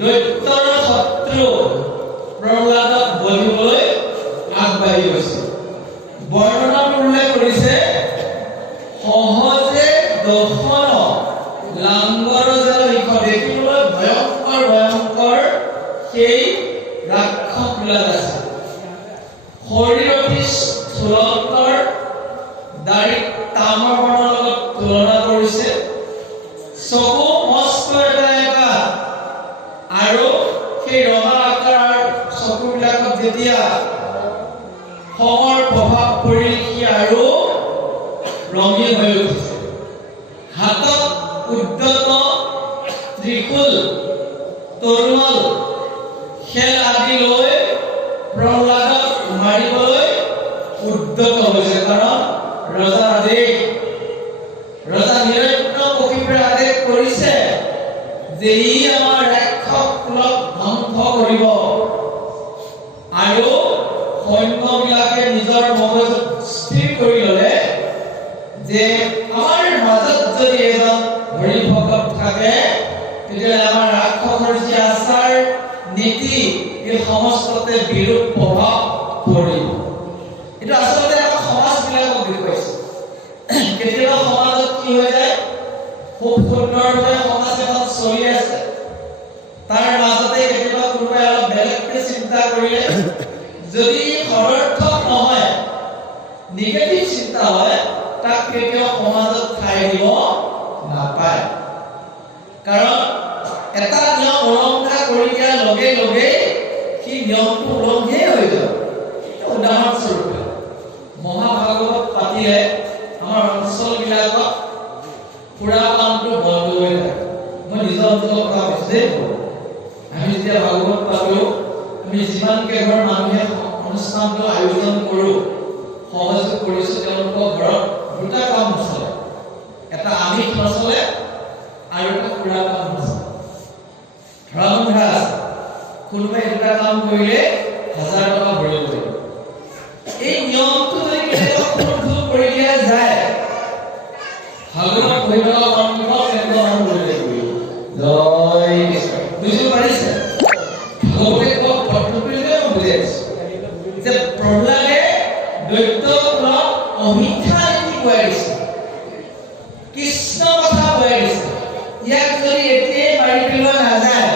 দৈত্যৰ শত্ৰু প্ৰহ্লাদক বধিবলৈ আগবাঢ়ি গৈছে। বৰ্ণনা উল্লেখ কৰিছে সহজে দৰ্শন লাংগৰ জাল দেখিবলৈ ভয়ংকৰ ভয়ংকৰ সেই ৰাক্ষসবিলাক আছে। শৰীৰ অতি স্থূলতৰ দাড়িত তামৰ বৰ্ণৰ লগত তুলনা কৰিছে। চকু মস্ত এটা আৰু সেই ৰঙা আকাৰৰ চকুবিলাকত যেতিয়া খঙৰ প্ৰভাৱ পৰি সি আৰু ৰঙীন হৈ উঠিছে। হাতত উদ্যত ত্ৰিশূল তৰোৱাল খেল আদি লৈ প্ৰহ্লাদক মাৰিবলৈ উদ্যত হৈছে। কাৰণ ৰজা হিৰণ্যকশিপুৰে আদেশ কৰিছে যে ই আমাৰ ৰাক্ষসকুলক ধ্বংস কৰিব। আৰু সৈন্যবিলাকে নিজৰ মগজুত স্থিৰ কৰি ল'লে যে আমাৰ মাজত যদি এজন হৰি ভকত থাকে তেতিয়াহ'লে আমাৰ ৰাক্ষসৰ যি আচাৰ নীতি এই সমস্ততে বিৰূপ প্ৰভাৱ পৰিব। এইটো আচলতে আমাৰ সমাজবিলাকক দেখুৱাইছে। কেতিয়াবা সমাজত কি হৈ যায়, খুব সুন্দৰভাৱে সমাজ এখন চলি আছে, তাৰ মাজতে কেতিয়াবা কোনোবাই অলপ বেলেগকে চিন্তা কৰিলে যদি সদৰ্থক নহয়, নিগেটিভ চিন্তা হয়, তাক কেতিয়াও সমাজত ঠাই দিব নাপায়। কাৰণ এটা নিয়ম উলংঘা কৰি দিয়াৰ লগে লগে সি নিয়মটো উলংঘেই হৈ যাব। উদাহৰণস্বৰূপে মহাভাগৱত পাতিলে আমাৰ অঞ্চলবিলাকত পুৰা কামটো বন্ধ হৈ থাকে। মই নিজৰ অঞ্চলৰ কথা কৈছোঁ। আমি যেতিয়া ভাগৱত পাতোঁ, আমি যিমান কেইঘৰ মানুহে অনুষ্ঠানটো আয়োজন কৰোঁ, সহযোগ কৰিছোঁ, তেওঁলোকৰ ঘৰত দুটা কাম নচলে। এটা আমিষ নচলে আৰু এটা পুৰা কাম নচলে। ধৰা আছে, কোনোবাই দুটা কাম কৰিলে 1000 টকা ভৰিব লাগিব। এই নিয়মটো যদি কেতিয়াবা কোনো ভুল কৰি দিয়া যায়, ভাগৱত পঢ়ি থকা মানুহক এনেকুৱা মানুহ কৰিব লাগিব। জয় কৃষ্ণ। বুজিব পাৰিছে? ভাগৱতে কোৱা পদ্ধতিৰে মই বুজাই দিছোঁ যে প্ৰহ্লাদে দৈত্যকুলক অহিংসা নীতি কোৱাই দিছে, কৃষ্ণ কথা কোৱাই দিছে। ইয়াক যদি এতিয়াই মাৰি পেলোৱা নাযায়,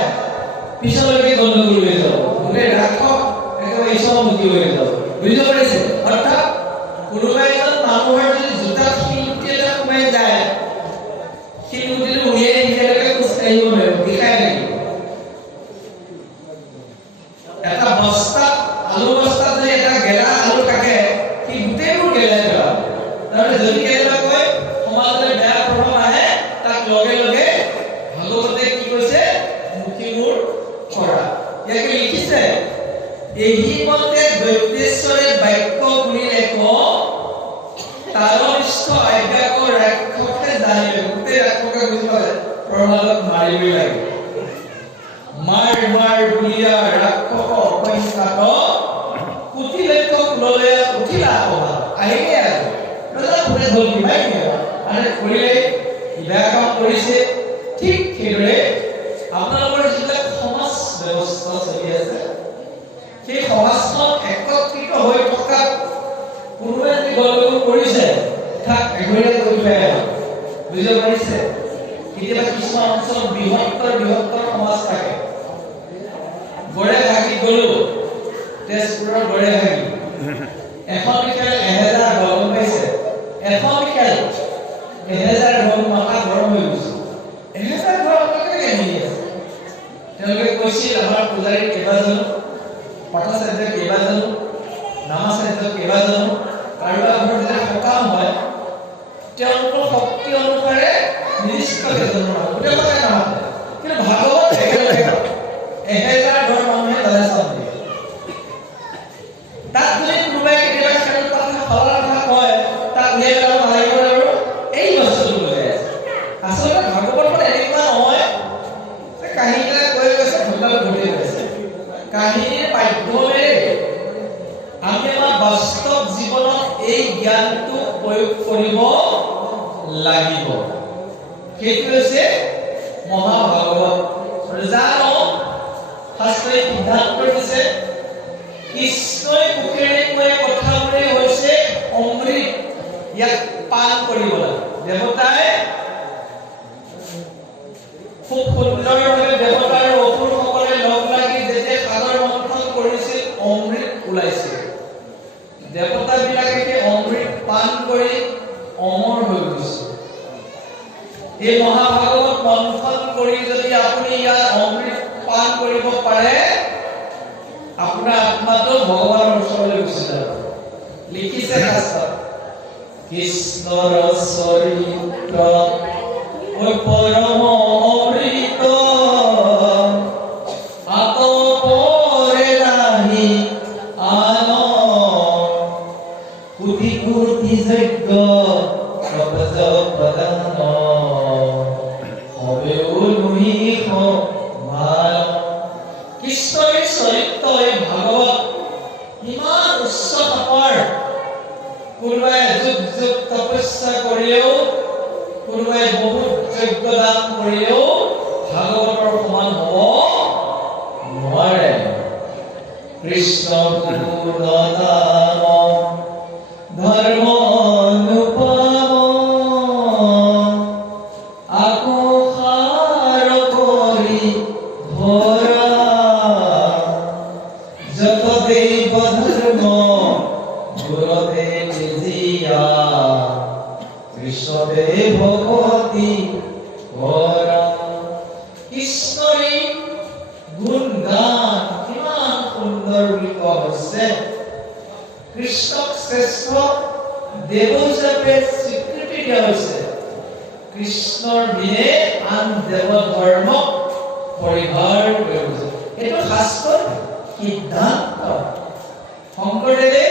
পিছলৈকে গণ্ডগোল হৈ যাব, গোটেই ৰাক্ষস একেবাৰে ঈশ্বৰমুখী হৈ যাব। বুজিব পাৰিছে? অৰ্থাৎ কোনোবা এজন মানুহৰ যদি জোতাত শিলগুটি এটা সোমাই যায়, শিলগুটিটো উলিয়াই নিদিয়ালৈকে খোজকাঢ়িব নোৱাৰিব, বিষাই থাকিব। এটা বস্তাত, আলু বস্তাত যদি এটা গেলা আলু থাকে, সি গোটেইবোৰ গেলাই পেলাব। তাৰমানে যদি কেতিয়াবা কয় সমাজলৈ বেয়া প্ৰভাৱ আহে, তাক লগে লগে ভাগৱতে কি কৈছে, মুখীবোৰ কৰা। ইয়াকে লিখিছে, এহি মতে দৈত্যেশ্বৰে বাক্য শুনিলে তাৰনিষ্ঠ আজ্ঞাক ৰাক্ষসে জানিলে। গোটেই ৰাক্ষসে বুজি পালে প্ৰহ্লাদক মাৰিবই লাগে। মাৰ মাৰ বুলিয়া ৰাক্ষস অসংখ্যাত কোটি লক্ষ কুললে উঠিলা অভাৱ। আহিলে আৰু ৰজা ফুৰে গ'ল কিমাই মানে কৰিলে বেয়া কাম কৰিছে। ঠিক সেইদৰে আপোনালোকৰ যিবিলাক সমাজ ব্যৱস্থা চলি আছে, সেই সমাজখন একত্ৰিত হৈ থকা কোনোবাই যদি গণ্ডগোল কৰিছে, তাক এঘৰীয়া কৰি পেলাই বুজিব পাৰিছে? কেতিয়াবা কিছুমান অঞ্চলত বৃহত্তৰ সমাজ থাকে। গড়ে ভাগি গ'লো, তেজপুৰৰ গড়ে ভাগি এখন বিকেল 1000 গম পাইছে? এখন বিকেল 1000 গম মাথা গৰম হৈ গৈছে। 1000 গম কেনেকৈ আহি আছে? তেওঁলোকে কৈছিল আমাৰ পূজাৰী কেইবাজনো, পটাচাৰ্য কেইবাজনো, নামাচাৰ্য কেইবাজনো, কাৰোবাৰ ঘৰত যেতিয়া সকাম হয় তেওঁলোকৰ শক্তি অনুসাৰে নিৰ্দিষ্ট কেইজনৰ মানুহ গোটেই কথাই নামাতে। কিন্তু ভাগৱত একেলগে 1000 ঘৰ মানুহে ডনেশ্যন দিয়ে। তাত যদি কোনোবাই কেতিয়াবা খেল কথা সলাৰ কথা কয়, তাক উলিয়াই পেলাব নালাগিব আৰু এই বস্তুটো বুজাই আছে। আচলতে ভাগৱতখন এনেকুৱা নহয় যে কাহিনীবিলাক কৈ গৈছে ভোটালো ঘটি কাহিনীৰ মাধ্যমেৰে আমি আমাৰ বাস্তৱ জীৱনত এই জ্ঞানটো প্ৰয়োগ কৰিব লাগিব। সেইটো হৈছে মহাভাগৱত। জানো শাস্ত্ৰই সিদ্ধান্ত দিছে কৃষ্ণই মুখেৰে কোৱা কথাবোৰে হৈছে অমৃত, ইয়াক পান কৰিব লাগে। দেৱতাই খুব সুন্দৰভাৱে দেৱতা আৰু অসুৰসকলে লগ লাগি যেতিয়া সাগৰ মন্থন কৰিছিল অমৃত ওলাইছিল। দেৱতাবিলাকে অমৃত পান কৰি অমৰ হৈ গৈছিল। এই মহাভাগৱত মন্থন কৰি যদি আপুনি ইয়াৰ অমৃত পান কৰিব পাৰে, আপোনাৰ আত্মাটো ভগৱানৰ ওচৰলৈ গুচি যাব। লিখিছে শাস্ত্ৰত কৃষ্ণৰ চৰিত্ৰ পৰম অমৃত আতপৰে নাহি আন কোটি কোটি যজ্ঞ তপজ প্ৰদান হবেও নুহিষ ভাল। কৃষ্ণৰ চৰিত্ৰ এই ভাগৱত ইমান উচ্চ তাপৰ, কোনোবাই যুগ যুগ তপস্যা কৰিলেও, কোনোবাই বহুত যজ্ঞ দান কৰিলেও ভাগৱতৰ সমান হ'ব নোৱাৰে। কৃষ্ণ গুণধাম ধৰ্ম অনুপম আকোষাৰ কৰি ধৰা যত দেৱ ধৰ্ম গুৰুদেৱ জিয়া কৃষ্ণদে ভগৱতী কৰা। কৃষ্ণই গুণ গান কিমান সুন্দৰ বুলি কোৱা হৈছে। কৃষ্ণক শ্ৰেষ্ঠ দেৱ হিচাপে স্বীকৃতি দিয়া হৈছে। কৃষ্ণৰ বিনে আন দেৱ ধৰ্ম পৰিহাৰ কৰিছে। এইটো শাস্ত্ৰৰ সিদ্ধান্ত। শংকৰদেৱে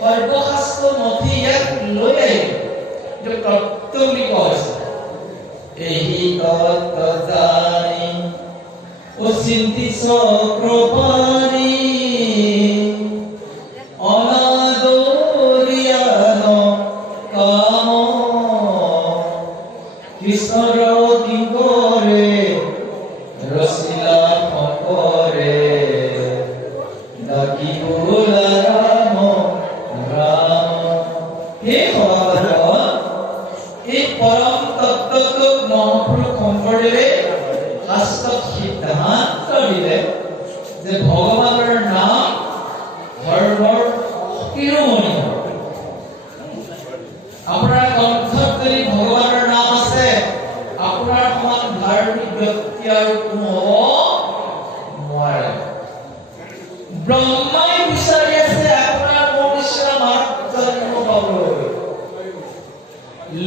সৰ্বশাস্ত্ৰ নথি ইয়াক লৈ আহিল। এইটো তত্ত্ব বুলি কোৱা হৈছে। এই তত্ত্ব জানি অচিন্তি চক্ৰপাণি অনাদৰিয়ান কাম কৃষ্ণৰ কিংকৰে ৰচিলা শংকৰে ডাকি বোলা ৰাম ৰাম। হে ভগৱান, এই পৰম তত্ত্বটোক মহাপুৰুষ শংকৰদেৱে শাস্ত্ৰত সিদ্ধান্ত দিলে যে ভগৱানৰ নাম ধৰ্মৰ শিৰোমণি। আপোনাৰ কণ্ঠত যদি ভগৱানৰ নাম আছে, আপোনাৰ সমান ধাৰ্মিক ব্যক্তি আৰু কোনো হ'ব নোৱাৰে। ব্ৰহ্মাই বিচাৰি আছে আপোনাৰ মোৰ নিচিনা মানৱ জন্ম পাবলৈ।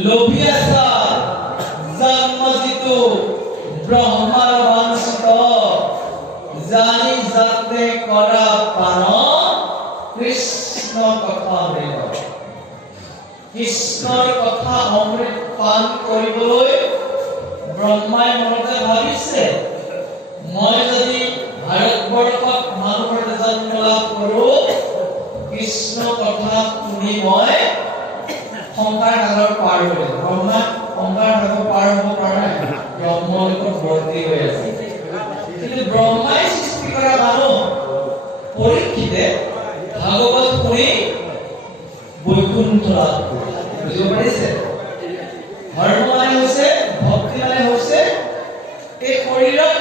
লোভী আছা জন্ম যিটো ব্ৰহ্মাৰ বাঞ্ছিত, জানি যাতে কৰা পান কৃষ্ণ কথা অমৃত। কৃষ্ণৰ কথা অমৃত পান কৰিবলৈ ব্ৰহ্মাই মনতে ভাবিছে, মই যদি ভাৰতবৰ্ষত মানুহৰ জন্ম লাভ কৰো, কৃষ্ণ কথা শুনি মই সংসাৰ সাগৰ পাৰ কৰিম। ব্ৰহ্মা সংসাৰ সাগৰ পাৰ হ'ব পৰা নাই, ব্ৰহ্মলোকত ভৰ্তি হৈ আছে। কিন্তু ব্ৰহ্মাই সৃষ্টি কৰা মানুহ পৰীক্ষিতে ভাগৱত শুনি বৈকুণ্ঠ লাভ কৰে। বুজিব পাৰিছে? ধৰ্ম মানে হৈছে, ভক্তি মানে হৈছে এই শৰীৰত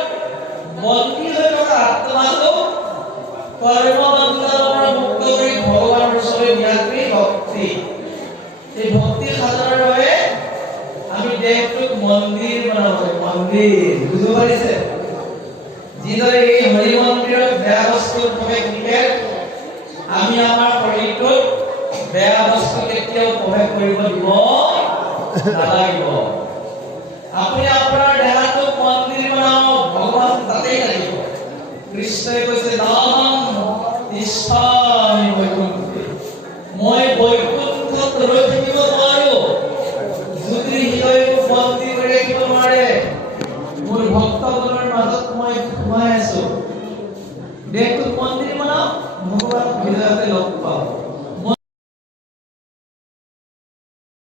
বন্দী হৈ থকা আত্মাটো কৰ্ম বন্ধনৰ পৰা মুক্ত কৰি ভগৱানৰ ওচৰলৈ নিয়াটোৱেই ভক্তি। এই ভক্তি সাধনৰ বাবে আমি দেহটোক মন্দিৰ বনাব লাগে। মন্দিৰ বুজিব পাৰিছে? যিদৰে এই হৰি মন্দিৰত বেয়া বস্তুৰ প্ৰৱেশ নিষেধ, আমি আমাৰ শৰীৰটোত বেয়া বস্তু কেতিয়াও প্ৰৱেশ কৰিব দিব নালাগিব। আপুনি আপোনাৰ দেহটোক মন্দিৰ বনাওক, ভগৱান তাতেই থাকিব। কৃষ্ণই কৈছে নাম নিষ্ঠা